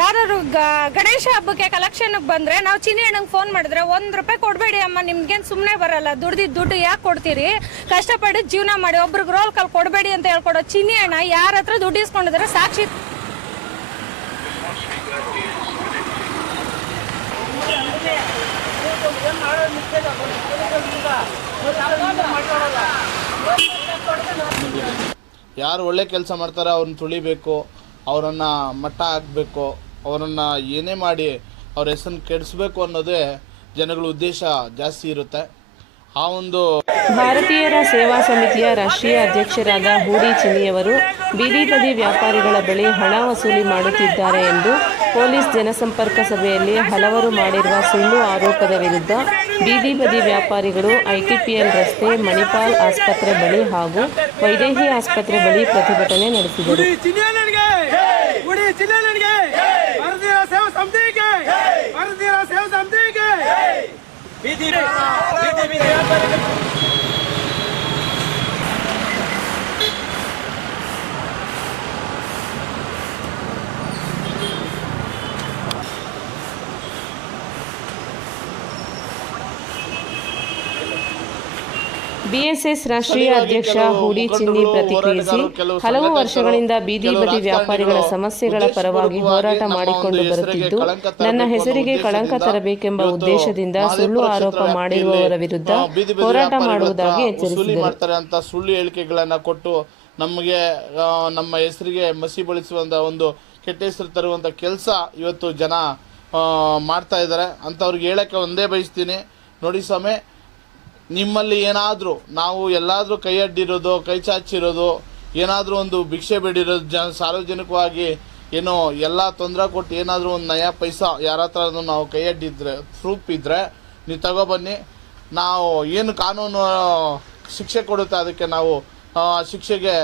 ಯಾರು ಗಣೇಶ ಹಬ್ಬಕ್ಕೆ ಕಲೆಕ್ಷನ್ ಬಂದ್ರೆ ನಾವು ಚಿನ್ನಿ ಅಣ್ಣಂಗೆ ಫೋನ್ ಮಾಡಿದ್ರೆ ಒಂದ್ ರೂಪಾಯಿ ಕೊಡ್ಬೇಡಿ ಅಮ್ಮ, ನಿಮ್ಗೇನ್ ಸುಮ್ಮನೆ ಬರಲ್ಲ. ದುಡ್ದಿದ್ ದುಡ್ಡು ಯಾಕೆ ಕೊಡ್ತೀರಿ? ಕಷ್ಟಪಟ್ಟು ಜೀವನ ಮಾಡಿ, ಒಬ್ರಿಗೆ ರೋಲ್ ಕಾಲ್ ಕೊಡಬೇಡಿ ಅಂತ ಹೇಳ್ಕೊಡೋ ಚಿನ್ನಿ ಅಣ್ಣ ಯಾರ ಹತ್ರ ದುಡ್ಡು ಇಸ್ಕೊಂಡಿದ್ರೆ ಸಾಕ್ಷಿ. ಯಾರು ಒಳ್ಳೆ ಕೆಲಸ ಮಾಡ್ತಾರೆ ಅವ್ರನ್ನ ತುಳಿಬೇಕು. ಅವರನ್ನು ಮಟ್ಟ ಹಾಕಬೇಕು, ಅವರನ್ನು ಏನೇ ಮಾಡಿ ಅವ್ರ ಹೆಸರನ್ನು ಕೆಡಿಸ್ಬೇಕು ಅನ್ನೋದೇ ಜನಗಳ ಉದ್ದೇಶ ಜಾಸ್ತಿ ಇರುತ್ತೆ. ಆ ಒಂದು ಭಾರತೀಯರ ಸೇವಾ ಸಮಿತಿಯ ರಾಷ್ಟ್ರೀಯ ಅಧ್ಯಕ್ಷರಾದ ಹೂಡಿ ಚಿನ್ನಿಯವರು ಬೀದಿ ಬದಿ ವ್ಯಾಪಾರಿಗಳ ಬಳಿ ಹಣ ವಸೂಲಿ ಮಾಡುತ್ತಿದ್ದಾರೆ ಎಂದು ಪೊಲೀಸ್ ಜನಸಂಪರ್ಕ ಸಭೆಯಲ್ಲಿ ಹಲವರು ಮಾಡಿರುವ ಸುಳ್ಳು ಆರೋಪದ ವಿರುದ್ಧ ಬೀದಿ ಬದಿ ವ್ಯಾಪಾರಿಗಳು ಐಟಿಪಿಎಲ್ ರಸ್ತೆ, ಮಣಿಪಾಲ್ ಆಸ್ಪತ್ರೆ ಬಳಿ ಹಾಗೂ ವೈದೇಹಿ ಆಸ್ಪತ್ರೆ ಬಳಿ ಪ್ರತಿಭಟನೆ ನಡೆಸಿದರು ಉಡಿ ಚಿನ್ನನಿಗೆ ಉಡಿ ಚಿನ್ನನಿಗೆ ಭಾರತೀಯ ಸೇವಾ ಸಮಿತಿಗೆ ಭಾರತೀಯ ಸೇವಾ ಸಮಿತಿಗೆ ಬೀದಿ ಬೀದಿ ಬೀದಿ ವ್ಯಾಪಾರಿಗಳು ಬಿಎಸ್ಎಸ್ ರಾಷ್ಟ್ರೀಯ ಅಧ್ಯಕ್ಷ ಹೂಡಿ ಚಿನ್ನಿ ಪ್ರತಿಕ್ರಿಯಿಸಿ ಹಲವು ವರ್ಷಗಳಿಂದ ಬೀದಿ ಬದಿ ವ್ಯಾಪಾರಿಗಳ ಸಮಸ್ಯೆಗಳ ಪರವಾಗಿ ಹೋರಾಟ ಮಾಡಿಕೊಂಡು ಬರುತ್ತಿದ್ದು ನನ್ನ ಹೆಸರಿಗೆ ಕಳಂಕ ತರಬೇಕೆಂಬ ಉದ್ದೇಶದಿಂದ ಸುಳ್ಳು ಆರೋಪ ಮಾಡಿರುವವರ ವಿರುದ್ಧ ಹೋರಾಟ ಮಾಡುವುದಾಗಿ ಎಚ್ಚರಿಸಿದರು ಅಂತ ಸುಳ್ಳು ಹೇಳಿಕೆಗಳನ್ನ ಕೊಟ್ಟು ನಮಗೆ ನಮ್ಮ ಹೆಸರಿಗೆ ಮಸಿ ಬಳಸುವಂತ ಒಂದು ಕೆಟ್ಟ ಹೆಸರು ತರುವಂತ ಕೆಲಸ ಇವತ್ತು ಜನ ಮಾಡ್ತಾ ಇದ್ದಾರೆ. ಅಂತವ್ರಿಗೆ ಹೇಳಕ್ಕೆ ಒಂದೇ ಬಯಸ್ತೀನಿ. ನೋಡಿ ಸ್ವಾಮಿ ನಿಮ್ಮಲ್ಲಿ ಏನಾದರೂ, ನಾವು ಎಲ್ಲಾದರೂ ಕೈ ಅಡ್ಡಿರೋದು, ಕೈ ಚಾಚಿರೋದು, ಏನಾದರೂ ಒಂದು ಭಿಕ್ಷೆ ಬೇಡಿರೋದು ಜನ ಸಾರ್ವಜನಿಕವಾಗಿ ಏನೋ ಎಲ್ಲ ತೊಂದರೆ ಕೊಟ್ಟು ಏನಾದರೂ ಒಂದು ನಯಾ ಪೈಸಾ ಯಾರ ಹತ್ರ ನಾವು ಕೈ ಅಡ್ಡಿದ್ರೆ ಪ್ರೂಫ್ ಇದ್ದರೆ ನೀವು ತಗೊಬನ್ನಿ ನಾವು ಏನು ಕಾನೂನು ಶಿಕ್ಷೆ ಕೊಡುತ್ತೆ ಅದಕ್ಕೆ ನಾವು ಶಿಕ್ಷೆಗೆ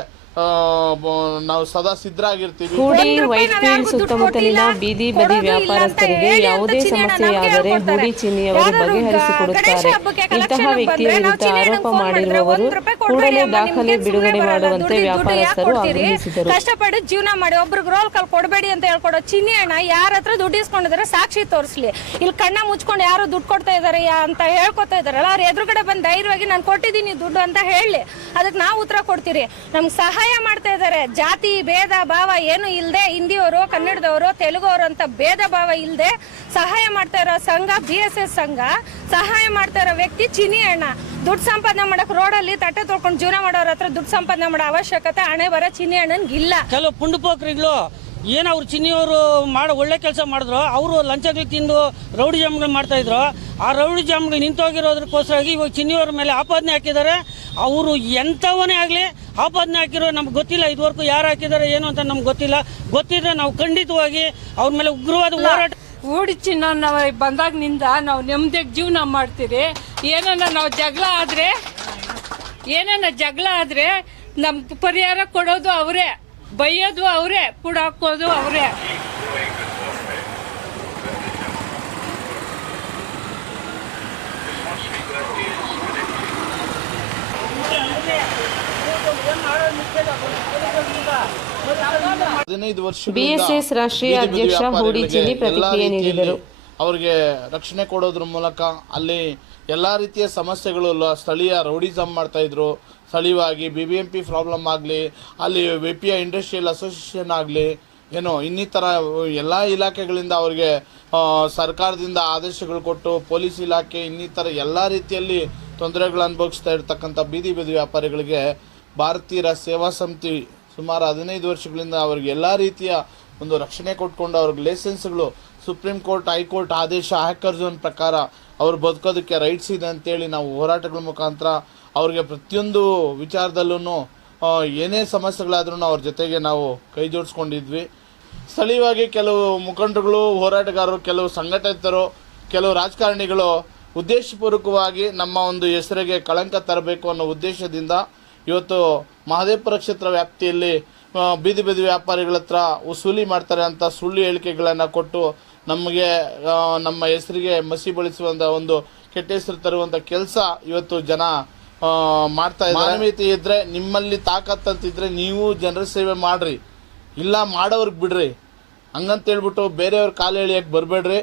ನಾವು ಸದಾ ಸಿದ್ಧರಾಗಿರ್ತೀವಿ. ಹೂಡಿ ವೈಟ್ ಫೀಲ್ಡ್ ಸುತ್ತಮುತ್ತಲಿನ ಬೀದಿ ಬದಿ ವ್ಯಾಪಾರಸ್ಥರಿಗೆ ಯಾವುದೇ ಚಿನ್ನಿ ಅಣ್ಣ ಸಮಸ್ಯೆ ಆದರೆ ಹೇಳ್ಕೊಡ್ತಾರೆ. ಹೂಡಿ ಚಿನ್ನಿಯವರು ಬಗೆಹರಿಸಿಕೊಡುತ್ತಾರೆ. ಹಬ್ಬಕ್ಕೆ ಇಂತಹ ವ್ಯಕ್ತಿಯ ಬಂದ್ರೆ ನಾವು ವಿರುದ್ಧ ಆರೋಪ ಫೋನ್ ಮಾಡಿದ್ರೆ ಮಾಡಿರುವವರು ಒಂದ್ ರೂಪಾಯಿ ಕೊಡ್ಬೇಡಿ ಕೂಡಲೇ ದಾಖಲೆ ಬಿಡುಗಡೆ ಮಾಡುವಂತೆ ವ್ಯಾಪಾರಸ್ಥರು ಆಗ್ರಹಿಸಿದರು. ಕಷ್ಟಪಟ್ಟು ಜೀವನ ಮಾಡಿ ಒಬ್ರಿಗೆ ರೋಲ್ ಕಾಲ್ ಕೊಡಬೇಡಿ ಅಂತ ಹೇಳ್ಕೊಡೋ ಚಿನ್ನಿ ಅಣ್ಣ ಯಾರ ಹತ್ರ ದುಡ್ಡು ಇಸ್ಕೊಂಡಿದ್ರೆ ಸಾಕ್ಷಿ ತೋರಿಸ್ಲಿ. ಇಲ್ಲಿ ಕಣ್ಣ ಮುಚ್ಕೊಂಡು ಯಾರು ದುಡ್ಡು ಕೊಡ್ತಾ ಇದಾರೆ ಅಂತ ಹೇಳ್ಕೊತಾ ಇದಾರಲ್ಲ ಅವ್ರ ಎದುರುಗಡೆ ಬಂದು ಧೈರ್ಯವಾಗಿ ನಾನು ಕೊಟ್ಟಿದ್ದೀನಿ ದುಡ್ಡು ಅಂತ ಹೇಳಿ. ಅದಕ್ಕೆ ನಾವು ಉತ್ತರ ಕೊಡ್ತೀರಿ. ನಮ್ಗೆ ಸಹಾಯ ಮಾಡ್ತಾ ಇದ್ದಾರೆ. ಜಾತಿ, ಭೇದ, ಭಾವ ಏನು ಇಲ್ಲದೆ ಹಿಂದಿಯವರು, ಕನ್ನಡದವರು ತೆಲುಗವರು ಅಂತ ಭೇದ, ಭಾವ ಇಲ್ಲದೆ ಸಹಾಯ ಮಾಡ್ತಾ ಇರೋ ಸಂಘ ಬಿ ಎಸ್ ಎಸ್ ಸಂಘ, ಸಹಾಯ ಮಾಡ್ತಾ ಇರೋ ವ್ಯಕ್ತಿ ಚಿನಿ ಅಣ್ಣ. ದುಡ್ಡು ಸಂಪಾದನೆ ಮಾಡಕ್ ರೋಡಲ್ಲಿ ತಟ್ಟೆ ತೊಳ್ಕೊಂಡು ಜೀವನ ಮಾಡೋರ ಹತ್ರ ದುಡ್ಡು ಸಂಪಾದನೆ ಮಾಡೋ ಅವಶ್ಯಕತೆ ಹಣೆ ಬರ ಚಿನಿ ಅಣ್ಣನ್ಗೆ ಇಲ್ಲ ಕೆಲವು ಪುಂಡುಪೋಕ್ರಿಗಳು ಏನು ಅವ್ರು ಚಿನ್ನಿಯವರು ಮಾಡೋ ಒಳ್ಳೆ ಕೆಲಸ ಮಾಡಿದ್ರು, ಅವರು ಲಂಚಗಳು ತಿಂದು ರೌಡಿ ಜಾಮ್ಗಳು ಮಾಡ್ತಾ ಇದ್ರು. ಆ ರೌಡಿ ಜಾಮ್ಗಳು ನಿಂತೋಗಿರೋದ್ರಕ್ಕೋಸ್ಕರ ಇವಾಗ ಚಿನ್ನಿಯವ್ರ ಮೇಲೆ ಆಪಾದನೆ ಹಾಕಿದ್ದಾರೆ. ಅವರು ಎಂಥವನೇ ಆಗಲಿ ಆಪಾದನೆ ಹಾಕಿರೋ ನಮ್ಗೆ ಗೊತ್ತಿಲ್ಲ ಇದುವರೆಗೂ ಯಾರು ಹಾಕಿದ್ದಾರೆ ಏನು ಅಂತ ನಮ್ಗೆ ಗೊತ್ತಿಲ್ಲ. ಗೊತ್ತಿದ್ರೆ ನಾವು ಖಂಡಿತವಾಗಿ ಅವ್ರ ಮೇಲೆ ಉಗ್ರವಾದ ಹೋರಾಟ ಊಡಿಚಿನ್ನ ನಾವು ಬಂದಾಗಿನಿಂದ ನಾವು ನೆಮ್ಮದಿಯಾಗಿ ಜೀವನ ಮಾಡ್ತೀರಿ. ಏನನ್ನ ನಾವು ಜಗಳ ಆದರೆ ಏನನ್ನ ಜಗಳ ಆದರೆ ನಮ್ಗೆ ಪರಿಹಾರ ಕೊಡೋದು ಅವರೇ ಬೈಯೋದು ಅವರೇ ಕೂಡ ಹಾಕೋದು ಅವರೇ ಹದಿನೈದು ವರ್ಷ ಬಿಎಸ್ಎಸ್ ರಾಷ್ಟ್ರೀಯ ಅಧ್ಯಕ್ಷ ಹೂಡಿ ಪ್ರತಿಕ್ರಿಯೆ ನೀಡಿದರು. ಅವರಿಗೆ ರಕ್ಷಣೆ ಕೊಡೋದ್ರ ಮೂಲಕ ಅಲ್ಲಿ ಎಲ್ಲ ರೀತಿಯ ಸಮಸ್ಯೆಗಳು ಸ್ಥಳೀಯ ರೌಡಿಸಮ್ ಮಾಡ್ತಾ ಇದ್ರು. ಸ್ಥಳೀಯವಾಗಿ B B M P problem ಆಗಲಿ ಅಲ್ಲಿ V P I industrial association ಆಗಲಿ ಏನೋ ಇನ್ನಿತರ ಎಲ್ಲ ಇಲಾಖೆಗಳಿಂದ ಅವ್ರಿಗೆ ಸರ್ಕಾರದಿಂದ ಆದೇಶಗಳು ಕೊಟ್ಟು ಪೊಲೀಸ್ ಇಲಾಖೆ ಇನ್ನಿತರ ಎಲ್ಲ ರೀತಿಯಲ್ಲಿ ತೊಂದರೆಗಳು ಅನುಭವಿಸ್ತಾ ಇರ್ತಕ್ಕಂಥ ಬೀದಿ ಬೀದಿ ವ್ಯಾಪಾರಿಗಳಿಗೆ ಭಾರತೀಯರ ಸೇವಾ ಸಮಿತಿ ಸುಮಾರು ಹದಿನೈದು ವರ್ಷಗಳಿಂದ ಅವ್ರಿಗೆ ಎಲ್ಲ ರೀತಿಯ ಒಂದು ರಕ್ಷಣೆ ಕೊಟ್ಕೊಂಡು ಅವ್ರಿಗೆ ಲೈಸೆನ್ಸ್ಗಳು ಸುಪ್ರೀಂ ಕೋರ್ಟ್ ಹೈಕೋರ್ಟ್ ಆದೇಶ ಹ್ಯಾಕರ್ ಪ್ರಕಾರ ಅವ್ರು ಬದುಕೋದಕ್ಕೆ ರೈಟ್ಸ್ ಇದೆ ಅಂತೇಳಿ ನಾವು ಹೋರಾಟಗಳ ಮುಖಾಂತರ ಅವ್ರಿಗೆ ಪ್ರತಿಯೊಂದು ವಿಚಾರದಲ್ಲೂ ಏನೇ ಸಮಸ್ಯೆಗಳಾದ್ರೂ ಅವ್ರ ಜೊತೆಗೆ ನಾವು ಕೈ ಜೋಡಿಸ್ಕೊಂಡಿದ್ವಿ. ಸ್ಥಳೀಯವಾಗಿ ಕೆಲವು ಮುಖಂಡರುಗಳು, ಹೋರಾಟಗಾರರು, ಕೆಲವು ಸಂಘಟಿತರು, ಕೆಲವು ರಾಜಕಾರಣಿಗಳು ಉದ್ದೇಶಪೂರ್ವಕವಾಗಿ ನಮ್ಮ ಒಂದು ಹೆಸರಿಗೆ ಕಳಂಕ ತರಬೇಕು ಅನ್ನೋ ಉದ್ದೇಶದಿಂದ ಇವತ್ತು ಮಹದೇವಪುರ ಕ್ಷೇತ್ರ ವ್ಯಾಪ್ತಿಯಲ್ಲಿ ಬೀದಿ ಬೀದಿ ವ್ಯಾಪಾರಿಗಳ ಹತ್ರ ವಸೂಲಿ ಮಾಡ್ತಾರೆ ಅಂತ ಸುಳ್ಳು ಹೇಳಿಕೆಗಳನ್ನು ಕೊಟ್ಟು ನಮಗೆ ನಮ್ಮ ಹೆಸರಿಗೆ ಮಸಿ ಬಳಸುವಂಥ ಒಂದು ಕೆಟ್ಟ ಹೆಸರು ತರುವಂಥ ಕೆಲಸ ಇವತ್ತು ಜನ ಮಾಡ್ತಾ ಇದ್ದಾರೆ. ಮಾನವೀಯತೆ ಇದ್ದರೆ ನಿಮ್ಮಲ್ಲಿ ತಾಕತ್ತಂತಿದ್ರೆ ನೀವು ಜನರ ಸೇವೆ ಮಾಡ್ರಿ. ಇಲ್ಲ ಮಾಡೋರಿಗೆ ಬಿಡ್ರಿ. ಹಂಗಂತೇಳ್ಬಿಟ್ಟು ಬೇರೆಯವ್ರ ಕಾಲು ಎಳಿಯೋಕ್ಕೆ ಬರಬೇಡ್ರಿ.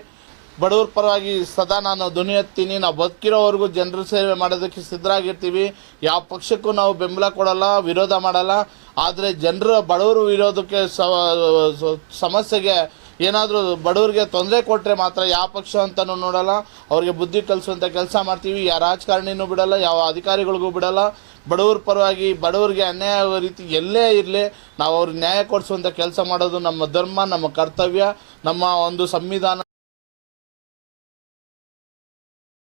ಬಡವ್ರ ಪರವಾಗಿ ಸದಾ ನಾನು ಧ್ವನಿ ಎತ್ತೀನಿ, ನಾವು ಬದುಕಿರೋವರೆಗೂ ಜನರ ಸೇವೆ ಮಾಡೋದಕ್ಕೆ ಸಿದ್ಧರಾಗಿರ್ತೀವಿ. ಯಾವ ಪಕ್ಷಕ್ಕೂ ನಾವು ಬೆಂಬಲ ಕೊಡಲ್ಲ, ವಿರೋಧ ಮಾಡಲ್ಲ. ಆದರೆ ಜನರ ಬಡವರು ವಿರೋಧಕ್ಕೆ ಸಮಸ್ಯೆಗೆ ಏನಾದರೂ ಬಡವರಿಗೆ ತೊಂದರೆ ಕೊಟ್ಟರೆ ಮಾತ್ರ ಯಾವ ಪಕ್ಷ ಅಂತಲೂ ನೋಡಲ್ಲ. ಅವ್ರಿಗೆ ಬುದ್ಧಿ ಕಲಿಸುವಂಥ ಕೆಲಸ ಮಾಡ್ತೀವಿ. ಯಾವ ರಾಜಕಾರಣಿನೂ ಬಿಡಲ್ಲ, ಯಾವ ಅಧಿಕಾರಿಗಳಿಗೂ ಬಿಡಲ್ಲ. ಬಡವ್ರ ಪರವಾಗಿ ಬಡವರಿಗೆ ಅನ್ಯಾಯ ರೀತಿ ಎಲ್ಲೇ ಇರಲಿ, ನಾವು ಅವ್ರಿಗೆ ನ್ಯಾಯ ಕೊಡಿಸುವಂಥ ಕೆಲಸ ಮಾಡೋದು ನಮ್ಮ ಧರ್ಮ, ನಮ್ಮ ಕರ್ತವ್ಯ, ನಮ್ಮ ಒಂದು ಸಂವಿಧಾನ.